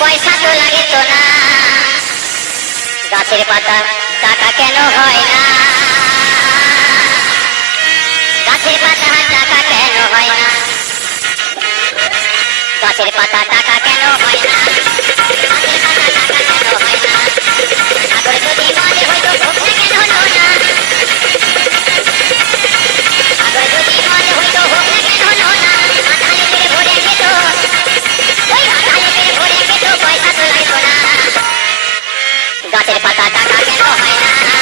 পয়সা তো লাগে তো না, গাছের পাতা টাকা কেন হয় না, গাছের পাতা টাকা কেন হয় না, গাছের পাতা টাকা কেন হয় না, গাছের পাতা টাকা কেন হয় না, সাগর যদি মনে হয়তো ভোগনা কেন হলো না, সাগর যদি মনে হয়তো ভোগনা কেন হলো না, মাথায় পেরে ভরে খেত, ওই মাথায় পেরে ভরে খেত, পয়সা তো লাগতো না, গাছের পাতা টাকা কেন হয় না।